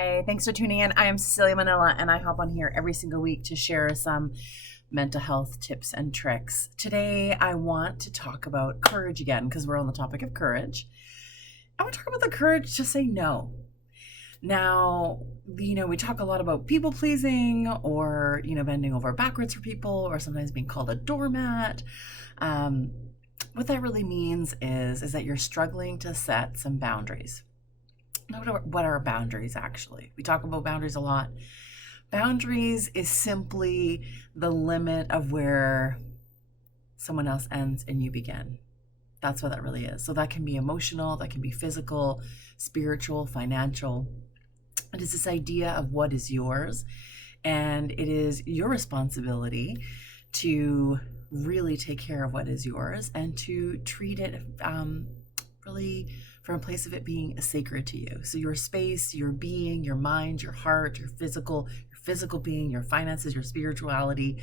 Hi, thanks for tuning in. I am Cecilia Manila, and I hop on here every single week to share some mental health tips and tricks. Today, I want to talk about courage again because we're on the topic of courage. I want to talk about the courage to say no. Now, we talk a lot about people pleasing or, bending over backwards for people or sometimes being called a doormat. Um, what that really means is that you're struggling to set some boundaries. What are boundaries actually? We talk about boundaries a lot. Boundaries is simply the limit of where someone else ends and you begin. That's what that really is. So that can be emotional, that can be physical, spiritual, financial. It is this idea of what is yours, and it is your responsibility to really take care of what is yours and to treat it really from a place of it being sacred to you. So your space, your being, your mind, your heart, your physical being, your finances, your spirituality,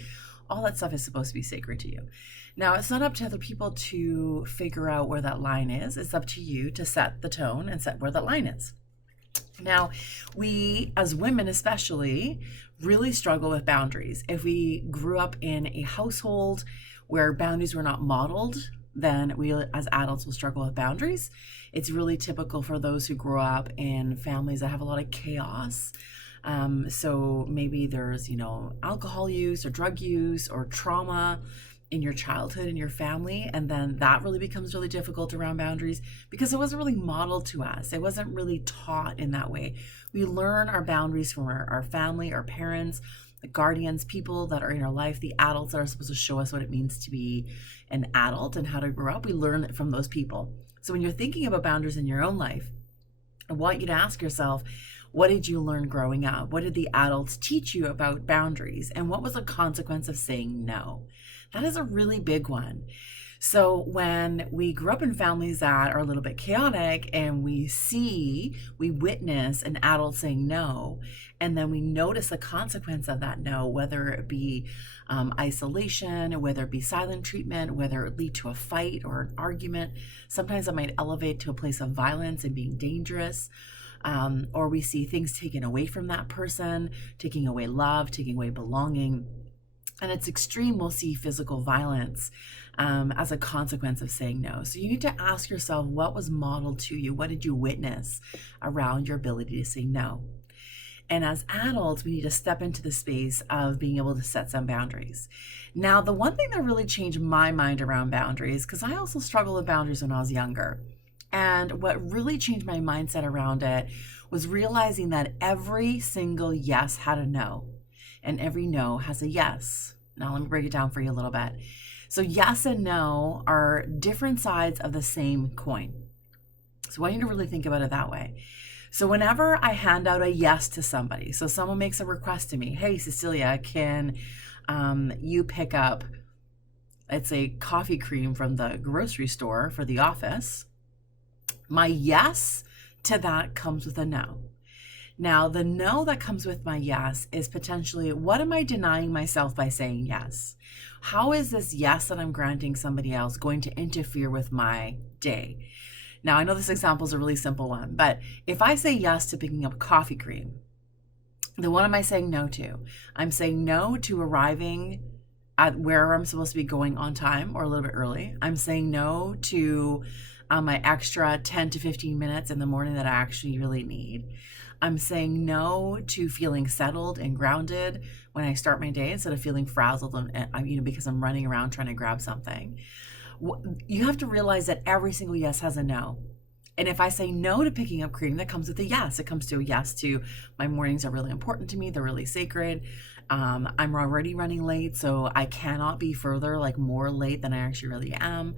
all that stuff is supposed to be sacred to you. Now, it's not up to other people to figure out where that line is. It's up to you to set the tone and set where that line is. Now, we, as women especially, really struggle with boundaries. If we grew up in a household where boundaries were not modeled, then we as adults will struggle with boundaries. It's really typical for those who grow up in families that have a lot of chaos. So maybe there's, alcohol use or drug use or trauma in your childhood in your family, and then that really becomes really difficult around boundaries because it wasn't really modeled to us. It wasn't really taught in that way. We learn our boundaries from our family, our parents, the guardians, people that are in our life, the adults that are supposed to show us what it means to be an adult and how to grow up. We learn it from those people. So when you're thinking about boundaries in your own life, I want you to ask yourself, what did you learn growing up? What did the adults teach you about boundaries? And what was the consequence of saying no? That is a really big one. So when we grew up in families that are a little bit chaotic and we witness an adult saying no, and then we notice the consequence of that no, whether it be isolation, whether it be silent treatment, whether it lead to a fight or an argument, sometimes it might elevate to a place of violence and being dangerous. Or we see things taken away from that person, taking away love, taking away belonging. And it's extreme, we'll see physical violence as a consequence of saying no. So you need to ask yourself, what was modeled to you? What did you witness around your ability to say no? And as adults, we need to step into the space of being able to set some boundaries. Now, the one thing that really changed my mind around boundaries, because I also struggled with boundaries when I was younger. And what really changed my mindset around it was realizing that every single yes had a no, and every no has a yes. Now, let me break it down for you a little bit. So yes and no are different sides of the same coin. So I want you to really think about it that way. So whenever I hand out a yes to somebody, so someone makes a request to me, hey, Cecilia, can you pick up, let's say, coffee cream from the grocery store for the office? My yes to that comes with a no. Now, the no that comes with my yes is potentially, what am I denying myself by saying yes? How is this yes that I'm granting somebody else going to interfere with my day? Now, I know this example is a really simple one, but if I say yes to picking up coffee cream, then what am I saying no to? I'm saying no to arriving at where I'm supposed to be going on time or a little bit early. I'm saying no to my extra 10 to 15 minutes in the morning that I actually really need. I'm saying no to feeling settled and grounded when I start my day instead of feeling frazzled and because I'm running around trying to grab something. You have to realize that every single yes has a no. And if I say no to picking up cream, that comes with a yes. It comes to a yes to my mornings are really important to me. They're really sacred. I'm already running late, so I cannot be further, more late than I actually really am.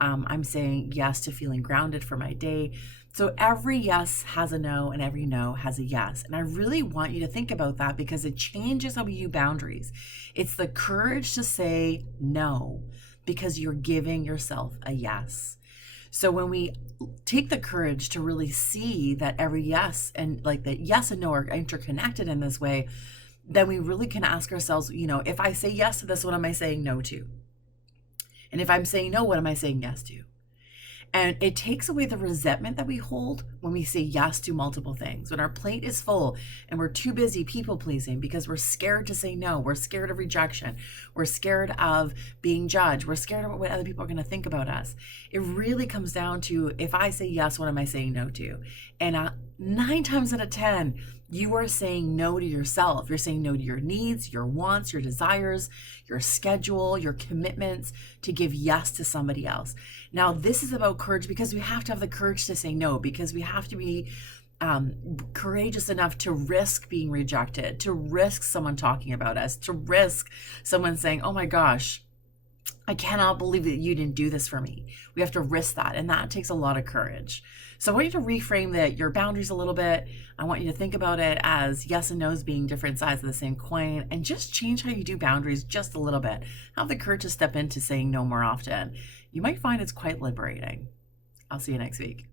I'm saying yes to feeling grounded for my day. So every yes has a no and every no has a yes. And I really want you to think about that because it changes how we view boundaries. It's the courage to say no because you're giving yourself a yes. So when we take the courage to really see that every yes and that yes and no are interconnected in this way, then we really can ask ourselves, if I say yes to this, what am I saying no to? And if I'm saying no, what am I saying yes to? And it takes away the resentment that we hold when we say yes to multiple things. When our plate is full and we're too busy people pleasing because we're scared to say no, we're scared of rejection, we're scared of being judged, we're scared of what other people are going to think about us. It really comes down to, if I say yes, what am I saying no to? And 9 times out of 10, you are saying no to yourself. You're saying no to your needs, your wants, your desires, your schedule, your commitments to give yes to somebody else. Now, this is about courage because we have to have the courage to say no, because we have to be courageous enough to risk being rejected, to risk someone talking about us, to risk someone saying, oh my gosh, I cannot believe that you didn't do this for me. We have to risk that, and that takes a lot of courage. So I want you to reframe your boundaries a little bit. I want you to think about it as yes and no's being different sides of the same coin, and just change how you do boundaries just a little bit. Have the courage to step into saying no more often. You might find it's quite liberating. I'll see you next week.